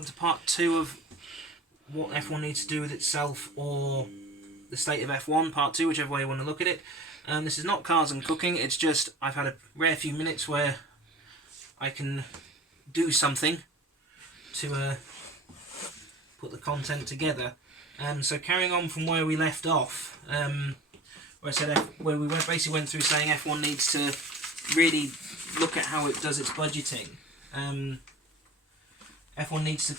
welcome to part 2 of what F1 needs to do with itself, or the state of F1, part 2, whichever way you want to look at it. This is not cars and cooking, it's just I've had a rare few minutes where I can do something to put the content together. So carrying on from where we left off, where we basically went through saying F1 needs to really look at how it does its budgeting. F1 needs to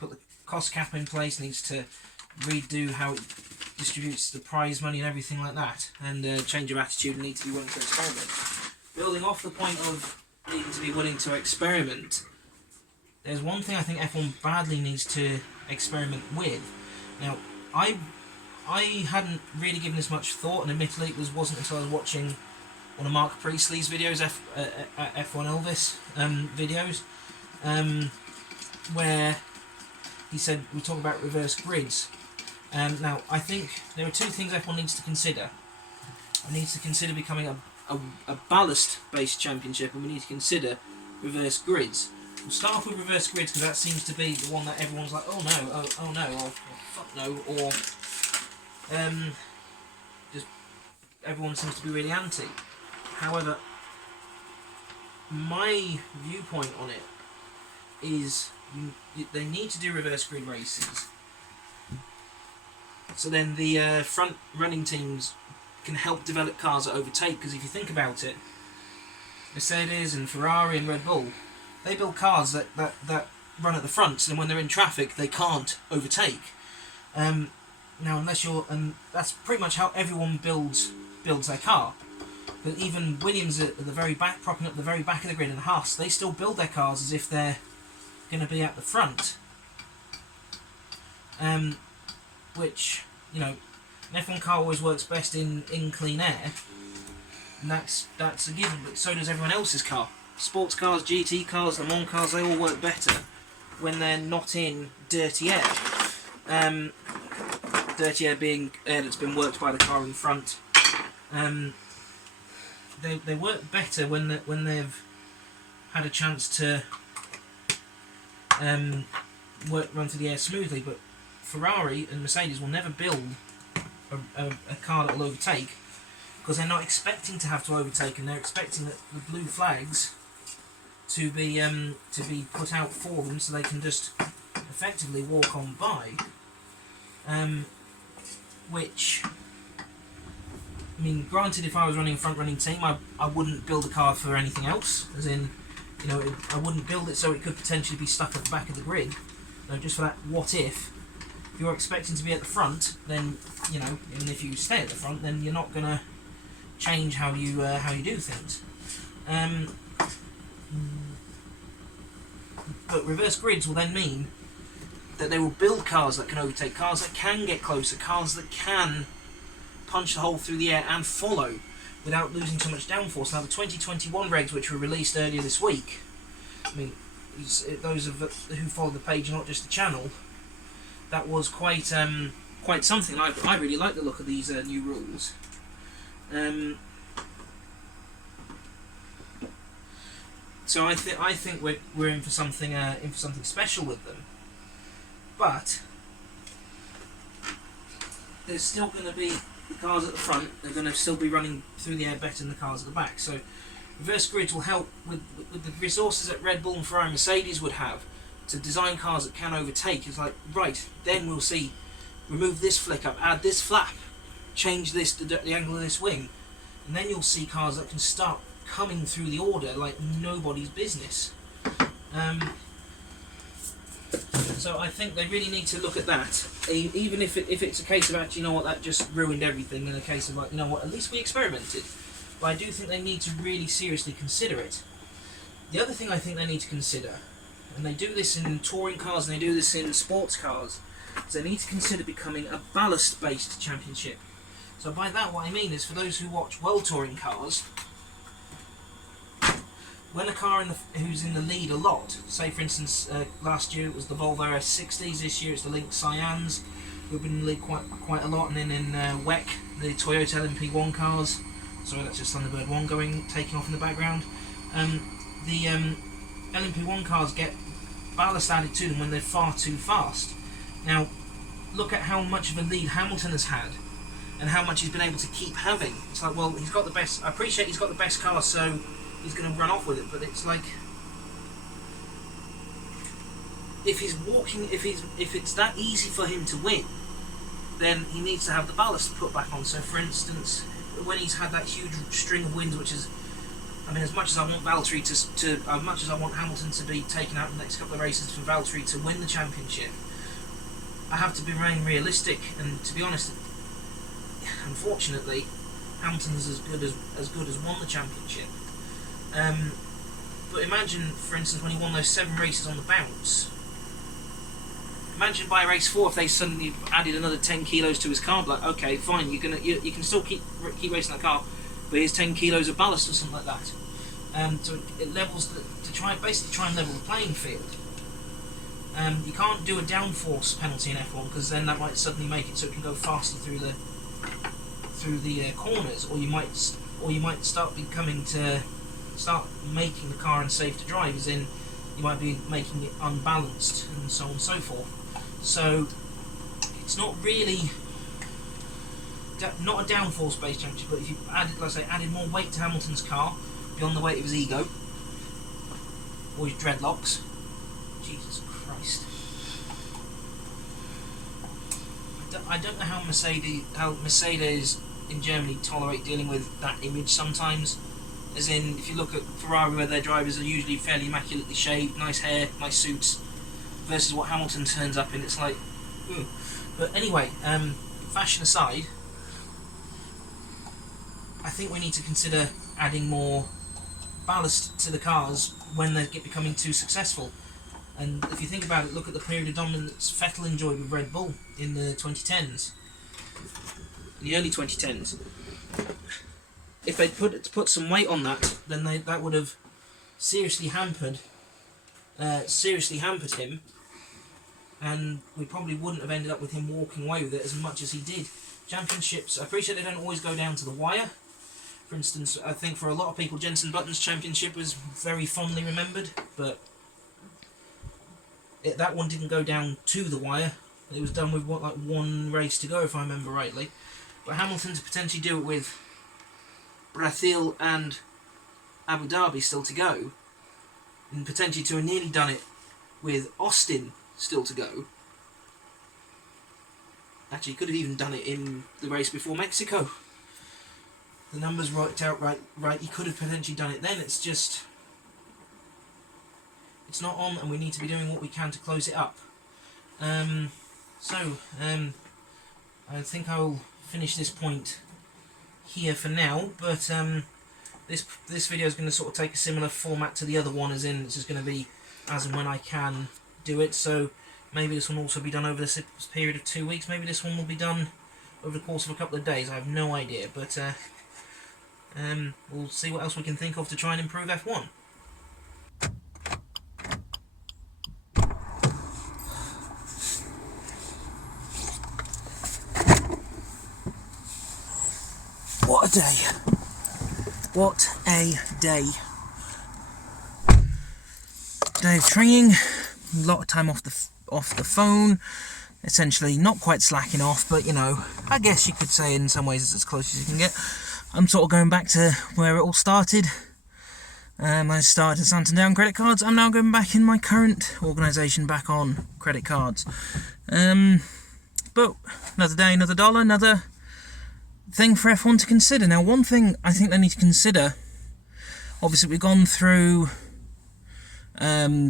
put the cost cap in place, needs to redo how it distributes the prize money and everything like that, and change of attitude and need to be willing to experiment. Building off the point of needing to be willing to experiment, there's one thing I think F1 badly needs to experiment with. Now, I hadn't really given this much thought, and admittedly it wasn't until I was watching one of Mark Priestley's videos, F1 Elvis videos, where he said we talk about reverse grids. Now, I think there are two things F1 needs to consider. It needs to consider becoming a ballast-based championship, and we need to consider reverse grids. We'll start off with reverse grids because that seems to be the one that everyone's like, oh no, oh no, or fuck no, or just everyone seems to be really anti. However, my viewpoint on it is they need to do reverse grid races, so then the front running teams can help develop cars that overtake. Because if you think about it, Mercedes and Ferrari and Red Bull, they build cars that run at the front, so then when they're in traffic they can't overtake. Now, unless you're, and that's pretty much how everyone builds their car. But even Williams at the very back, propping up the very back of the grid, and Haas, they still build their cars as if they're going to be at the front. Which, you know, an F1 car always works best in clean air, and that's a given, but so does everyone else's car. Sports cars, GT cars, Le Mans cars, they all work better when they're not in dirty air. Dirty air being air that's been worked by the car in front. They work better when they've had a chance to run through the air smoothly. But Ferrari and Mercedes will never build a car that will overtake, because they're not expecting to have to overtake, and they're expecting that the blue flags to be put out for them, so they can just effectively walk on by. Which, I mean, granted, if I was running a front-running team, I wouldn't build a car for anything else. As in, you know, I wouldn't build it so it could potentially be stuck at the back of the grid. No, just for that what if. If you're expecting to be at the front, then, you know, even if you stay at the front, then you're not going to change how you do things. But reverse grids will then mean that they will build cars that can overtake, cars that can get closer, cars that can punch the hole through the air and follow without losing too much downforce. Now, the 2021 regs, which were released earlier this week, I mean, those who follow the page, not just the channel, that was quite something. I really like the look of these new rules. So I think we're in for something special with them. But there's still going to be the cars at the front. They're going to still be running through the air better than the cars at the back. So reverse grids will help with the resources that Red Bull and Ferrari and Mercedes would have to design cars that can overtake. It's like, right, then we'll see, remove this flick up, add this flap, change this the angle of this wing, and then you'll see cars that can start coming through the order like nobody's business. So I think they really need to look at that, even if it's a case of actually, you know what, that just ruined everything, in a case of like, you know what, at least we experimented. But I do think they need to really seriously consider it. The other thing I think they need to consider, and they do this in touring cars and they do this in sports cars, is they need to consider becoming a ballast-based championship. So by that, what I mean is, for those who watch World Touring cars, when a car who's in the lead a lot, say for instance last year it was the Volvo S60s, this year it's the Lynx Cyans, who've been in the lead quite a lot, and then in WEC, the Toyota LMP1 cars, sorry, that's just Thunderbird 1 taking off in the background, the LMP1 cars get ballast added to them when they're far too fast. Now, look at how much of a lead Hamilton has had, and how much he's been able to keep having. It's like, well, he's got the best. I appreciate he's got the best car, so he's going to run off with it. But it's like, if he's walking, if it's that easy for him to win, then he needs to have the ballast put back on. So, for instance, when he's had that huge string of wins, which is, I mean, as much as I want Valtteri as much as I want Hamilton to be taken out in the next couple of races for Valtteri to win the championship, I have to remain realistic. And to be honest, unfortunately, Hamilton's as good as won the championship. But imagine, for instance, when he won those 7 races on the bounce. Imagine by race 4 if they suddenly added another 10 kilos to his car. Like, okay, fine, you can still keep racing that car, but here's 10 kilos of ballast or something like that. So it levels basically try and level the playing field. You can't do a downforce penalty in F1 because then that might suddenly make it so it can go faster through the corners, or you might start making the car unsafe to drive, as in you might be making it unbalanced and so on and so forth. So it's not really not a downforce based championship, but if you added more weight to Hamilton's car beyond the weight of his ego or his dreadlocks, Jesus Christ. I don't know how Mercedes in Germany tolerate dealing with that image sometimes. As in, if you look at Ferrari, where their drivers are usually fairly immaculately shaved, nice hair, nice suits, versus what Hamilton turns up in, it's like, ooh. But anyway, fashion aside, I think we need to consider adding more ballast to the cars when they're becoming too successful. And if you think about it, look at the period of dominance Vettel enjoyed with Red Bull in the 2010s, in the early 2010s. If they'd put some weight on that, then that would have seriously hampered him, and we probably wouldn't have ended up with him walking away with it as much as he did. Championships, I appreciate they don't always go down to the wire. For instance, I think for a lot of people, Jenson Button's championship was very fondly remembered, but that one didn't go down to the wire. It was done with one race to go, if I remember rightly. But Hamilton to potentially do it with Brazil and Abu Dhabi still to go, and potentially to have nearly done it with Austin still to go. Actually, he could have even done it in the race before Mexico. The numbers worked out right. He could have potentially done it then. It's just, it's not on, and we need to be doing what we can to close it up. I think I'll finish this point here for now, but this video is going to sort of take a similar format to the other one, as in it's just going to be as and when I can do it. So maybe this one will also be done over this period of 2 weeks. Maybe this one will be done over the course of a couple of days. I have no idea, but we'll see what else we can think of to try and improve F1. What a day. What a day. Day of training, a lot of time off the phone, essentially not quite slacking off, but you know, I guess you could say in some ways it's as close as you can get. I'm sort of going back to where it all started. I started at Santander on credit cards. I'm now going back in my current organisation back on credit cards. But another day, another dollar, another thing for F1 to consider. Now, one thing I think they need to consider, obviously we've gone through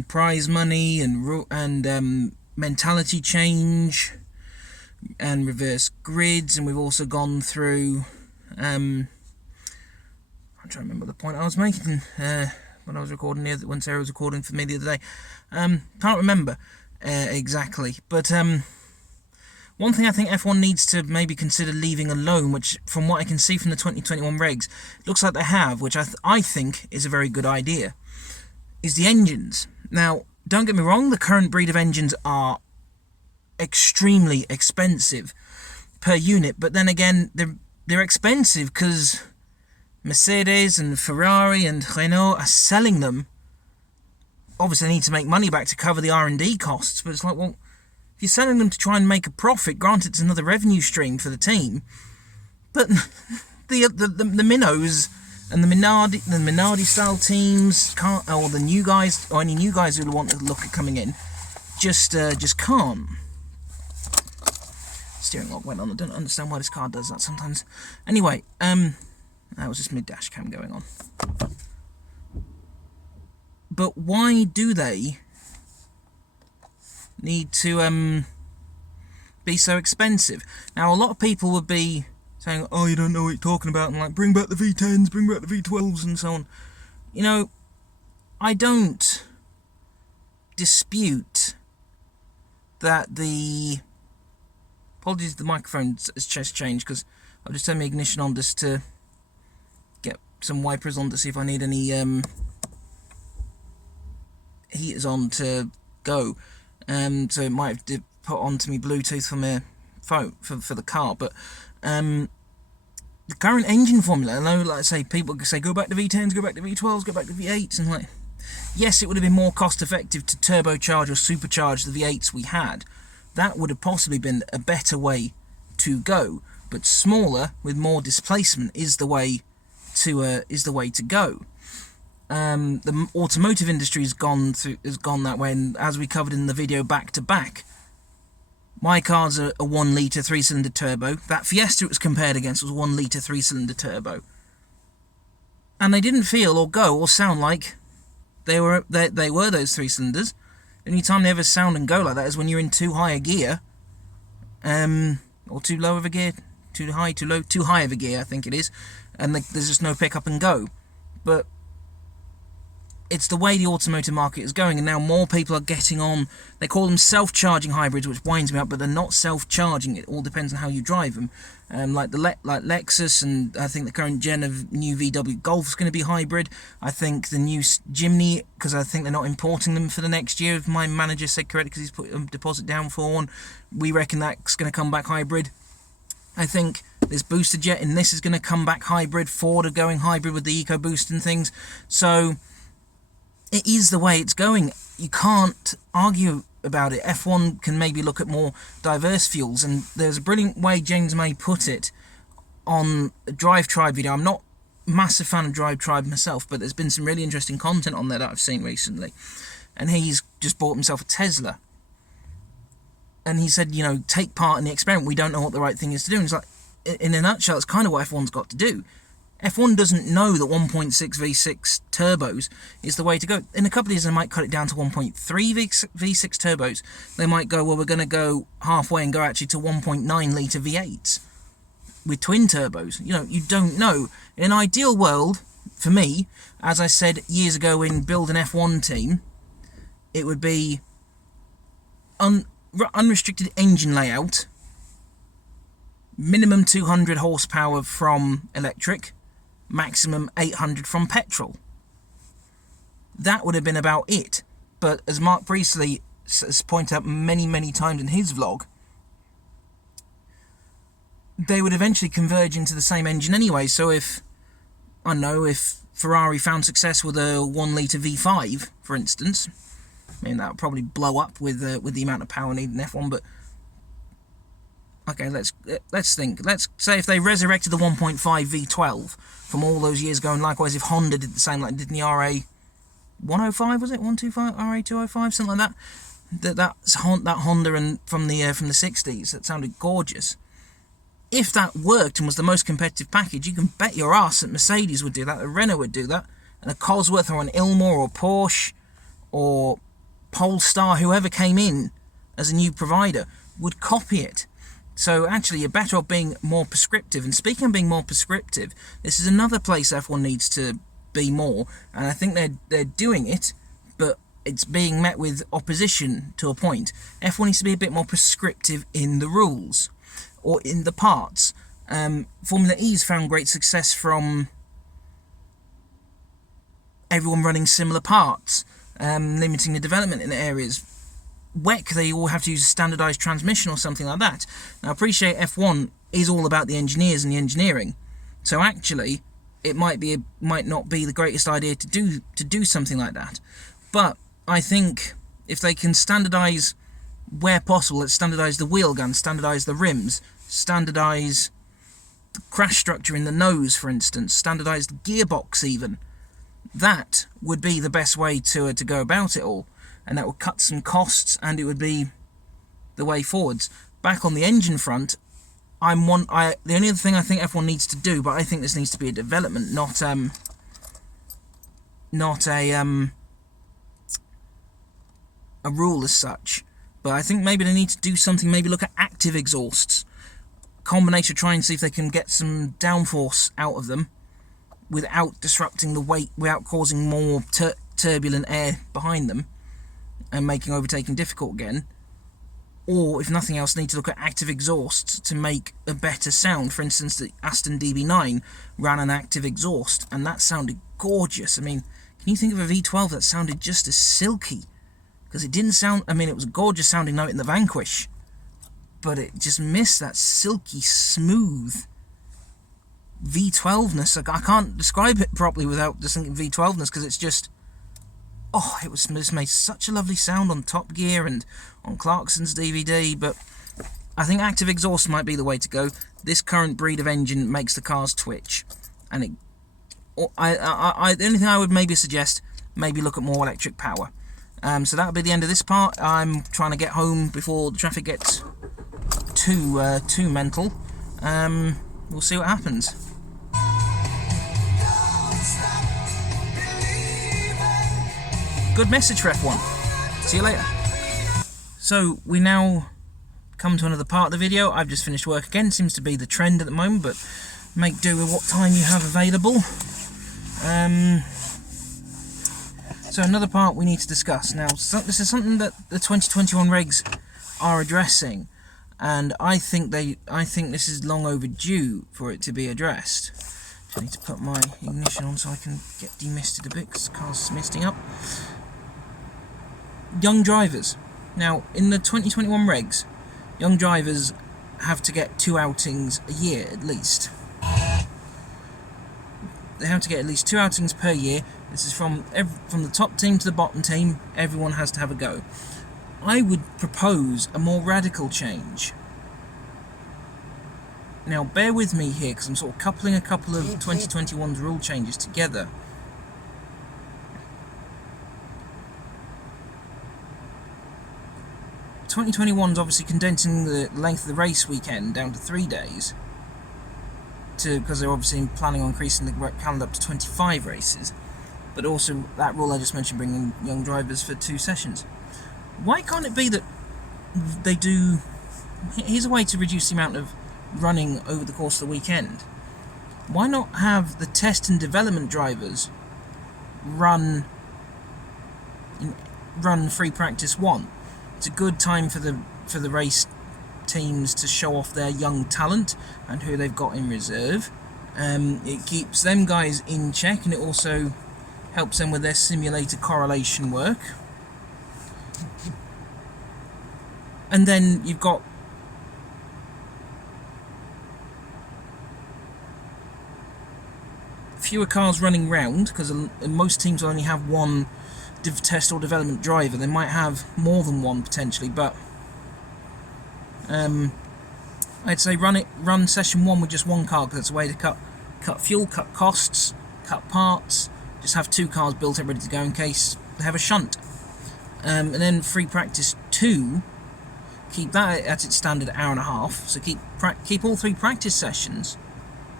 prize money and mentality change and reverse grids, and we've also gone through I'm trying to remember the point I was making when I was recording when Sarah was recording for me the other day. Can't remember exactly, but one thing I think F1 needs to maybe consider leaving alone, which from what I can see from the 2021 regs, looks like they have, which I think is a very good idea, is the engines. Now, don't get me wrong, the current breed of engines are extremely expensive per unit, but then again, they're expensive because Mercedes and Ferrari and Renault are selling them obviously they need to make money back to cover the R&D costs, but it's like, well, if you're selling them to try and make a profit, granted it's another revenue stream for the team, but the minnows and the Minardi style teams can't, or the new guys, or any new guys who want to look at coming in, just can't. Steering lock went on. I don't understand why this car does that sometimes. Anyway, that was just mid dash cam going on. But why do they need to be so expensive? Now, a lot of people would be saying, oh, you don't know what you're talking about, and like, bring back the V10s, bring back the V12s, and so on. You know, I don't dispute that the... Apologies, the microphone has just changed, because I've just turned my ignition on just to get some wipers on to see if I need any heaters on to go. So it might have to put onto me Bluetooth for my phone, for the car, but the current engine formula, I know, like I say, people say go back to V10s, go back to V12s, go back to V8s, and like, yes, it would have been more cost effective to turbocharge or supercharge the V8s we had. That would have possibly been a better way to go, but smaller with more displacement is the way to go. The automotive industry has gone that way, and as we covered in the video back to back, my car's a 1 litre 3-cylinder turbo. That Fiesta it was compared against was a 1 litre 3-cylinder turbo, and they didn't feel or go or sound like they were those 3 cylinders. The only time they ever sound and go like that is when you're in too high a gear, or too low of a gear, too high, too low, too high of a gear, I think it is, and there's just no pick up and go. But it's the way the automotive market is going, and now more people are getting on. They call them self-charging hybrids, which winds me up, but they're not self-charging. It all depends on how you drive them. Like Lexus, and I think the current gen of new VW Golf is going to be hybrid. I think the new Jimny, because I think they're not importing them for the next year, if my manager said correct, because he's put a deposit down for one. We reckon that's going to come back hybrid. I think this Booster Jet in this is going to come back hybrid. Ford are going hybrid with the EcoBoost and things. So it is the way it's going. You can't argue about it. F1 can maybe look at more diverse fuels, and there's a brilliant way James May put it on a Drive Tribe video. I'm not a massive fan of Drive Tribe myself, but there's been some really interesting content on there that I've seen recently, and he's just bought himself a Tesla, and he said, you know, take part in the experiment. We don't know what the right thing is to do. And it's like, in a nutshell, it's kind of what F1's got to do. F1 doesn't know that 1.6 V6 turbos is the way to go. In a couple of years, they might cut it down to 1.3 V6 turbos. They might go, well, we're going to go halfway and go actually to 1.9 litre V8s with twin turbos. You know, you don't know. In an ideal world, for me, as I said years ago in Build an F1 Team, it would be unrestricted engine layout, minimum 200 horsepower from electric, maximum 800 from petrol. That would have been about it. But as Mark Priestley has pointed out many times in his vlog, they would eventually converge into the same engine anyway. So if Ferrari found success with a 1 litre V5, for instance, I mean, that would probably blow up with the amount of power needed in F1, but okay, let's think. Let's say if they resurrected the 1.5 V12 from all those years ago, and likewise if Honda did the same, like did in the RA 105, was it 125, RA 205, something like that. That Honda and from the 60s, that sounded gorgeous. If that worked and was the most competitive package, you can bet your ass that Mercedes would do that, a Renault would do that, and a Cosworth or an Ilmor or Porsche or Polestar, whoever came in as a new provider, would copy it. So actually, you're better off being more prescriptive. And speaking of being more prescriptive, this is another place F1 needs to be more, and I think they're doing it, but it's being met with opposition to a point. F1 needs to be a bit more prescriptive in the rules, or in the parts. Formula E's found great success from everyone running similar parts, limiting the development in areas. WEC, they all have to use a standardised transmission or something like that. Now, I appreciate F1 is all about the engineers and the engineering, so actually it might not be the greatest idea to do something like that. But I think if they can standardise where possible, let's standardise the wheel gun, standardise the rims, standardise the crash structure in the nose, for instance, standardise the gearbox even. That would be the best way to go about it all, and that would cut some costs, and it would be the way forwards. Back on the engine front, the only other thing I think F1 needs to do, but I think this needs to be a development, not a rule as such. But I think maybe they need to do something, maybe look at active exhausts. Combination, try and see if they can get some downforce out of them without disrupting the weight, without causing more turbulent air behind them and making overtaking difficult again. Or, if nothing else, need to look at active exhausts to make a better sound. For instance, the Aston DB9 ran an active exhaust, and that sounded gorgeous. I mean, can you think of a V12 that sounded just as silky? Because it didn't sound... I mean, it was a gorgeous sounding note in the Vanquish, but it just missed that silky, smooth V12-ness. I can't describe it properly without just thinking V12-ness, because it's just... Oh, it just made such a lovely sound on Top Gear and on Clarkson's DVD, but I think active exhaust might be the way to go. This current breed of engine makes the cars twitch, and the only thing I would maybe suggest, maybe look at more electric power. So that'll be the end of this part. I'm trying to get home before the traffic gets too mental. We'll see what happens. Good message for F1. See you later. So we now come to another part of the video. I've just finished work again. Seems to be the trend at the moment, but make do with what time you have available. So another part we need to discuss. Now, this is something that the 2021 regs are addressing, and I think this is long overdue for it to be addressed. I need to put my ignition on so I can get demisted a bit, because the car's misting up. Young drivers. Now, in the 2021 regs, young drivers have to get 2 outings a year at least. They have to get at least 2 outings per year. This is from the top team to the bottom team. Everyone has to have a go. I would propose a more radical change. Now, bear with me here, because I'm sort of coupling a couple of 2021's rule changes together. 2021's obviously condensing the length of the race weekend down to 3 days, because they're obviously planning on increasing the calendar up to 25 races, but also that rule I just mentioned, bringing young drivers for 2 sessions. Why can't it be that they do... Here's a way to reduce the amount of running over the course of the weekend. Why not have the test and development drivers run free practice 1? It's a good time for the race teams to show off their young talent and who they've got in reserve. It keeps them guys in check, and it also helps them with their simulator correlation work. And then you've got fewer cars running round, because most teams will only have one test or development driver. They might have more than one potentially, but I'd say run session 1 with just 1 car, because it's a way to cut fuel, cut costs, cut parts. Just have 2 cars built up ready to go in case they have a shunt. And then free practice 2, keep that at its standard hour and a half. So keep all 3 practice sessions,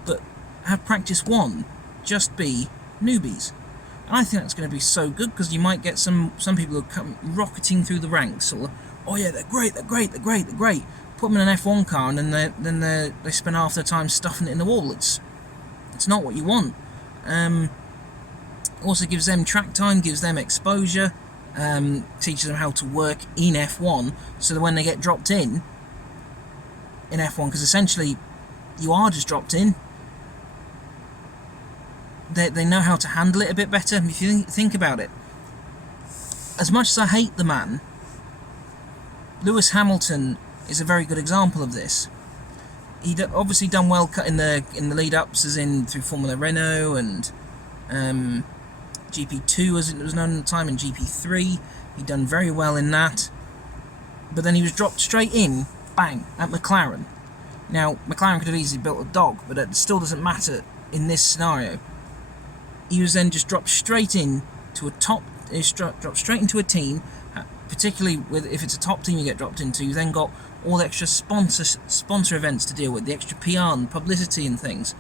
but have practice 1 just be newbies. And I think that's going to be so good, because you might get some people who come rocketing through the ranks, or, oh yeah, they're great. Put them in an F1 car, and then they spend half their time stuffing it in the wall. It's not what you want. Also gives them track time, gives them exposure, teaches them how to work in F1, so that when they get dropped in F1, because essentially you are just dropped in, they know how to handle it a bit better. If you think about it, as much as I hate the man, Lewis Hamilton is a very good example of this. He'd obviously done well in the lead-ups, as in through Formula Renault and GP2 as it was known at the time, and GP3. He'd done very well in that. But then he was dropped straight in, bang, at McLaren. Now, McLaren could have easily built a dog, but it still doesn't matter in this scenario. He was then just dropped straight in to a dropped straight into a team, particularly if it's a top team you get dropped into. You then got all the extra sponsor events to deal with, the extra PR and publicity and things.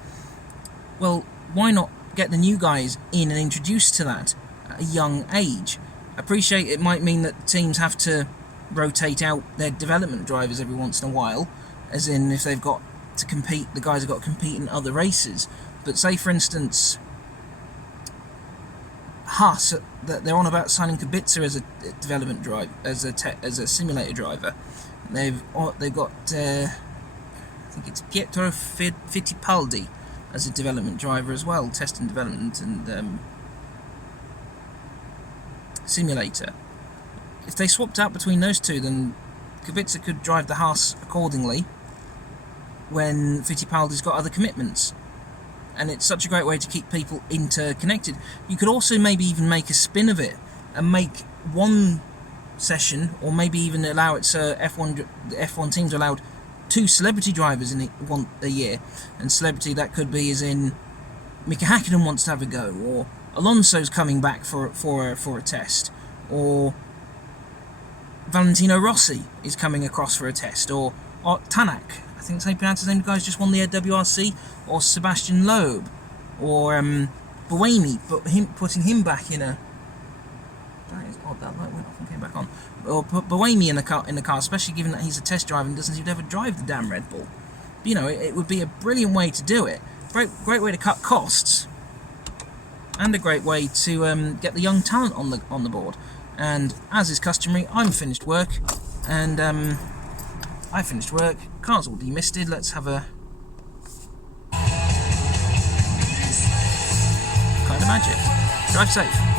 Well, why not get the new guys in and introduced to that at a young age? Appreciate it might mean that teams have to rotate out their development drivers every once in a while, as in if they've got to compete, the guys have got to compete in other races. But say, for instance, Haas, that they're on about signing Kubica as a development drive, as a simulator driver. They've got I think it's Pietro Fittipaldi as a development driver as well, test and development and simulator. If they swapped out between those two, then Kubica could drive the Haas accordingly when Fittipaldi's got other commitments. And it's such a great way to keep people interconnected. You could also maybe even make a spin of it and make one session, or maybe even allow it so F1 teams are allowed 2 celebrity drivers in a year. And celebrity, that could be as in Mika Hakkinen wants to have a go, or Alonso's coming back for a test, or Valentino Rossi is coming across for a test, or Tanak, I think that's how you pronounce his name, the guy's just won the WRC, or Sebastian Loeb, or Buemi, putting him back in a... That is odd, that light went off and came back on. Or put Buemi in the car, especially given that he's a test driver and doesn't seem to ever drive the damn Red Bull. But, you know, it would be a brilliant way to do it. Great way to cut costs, and a great way to get the young talent on the board. And as is customary, I'm finished work, and I finished work. Car's all demisted. Let's have a kind of magic. Drive safe.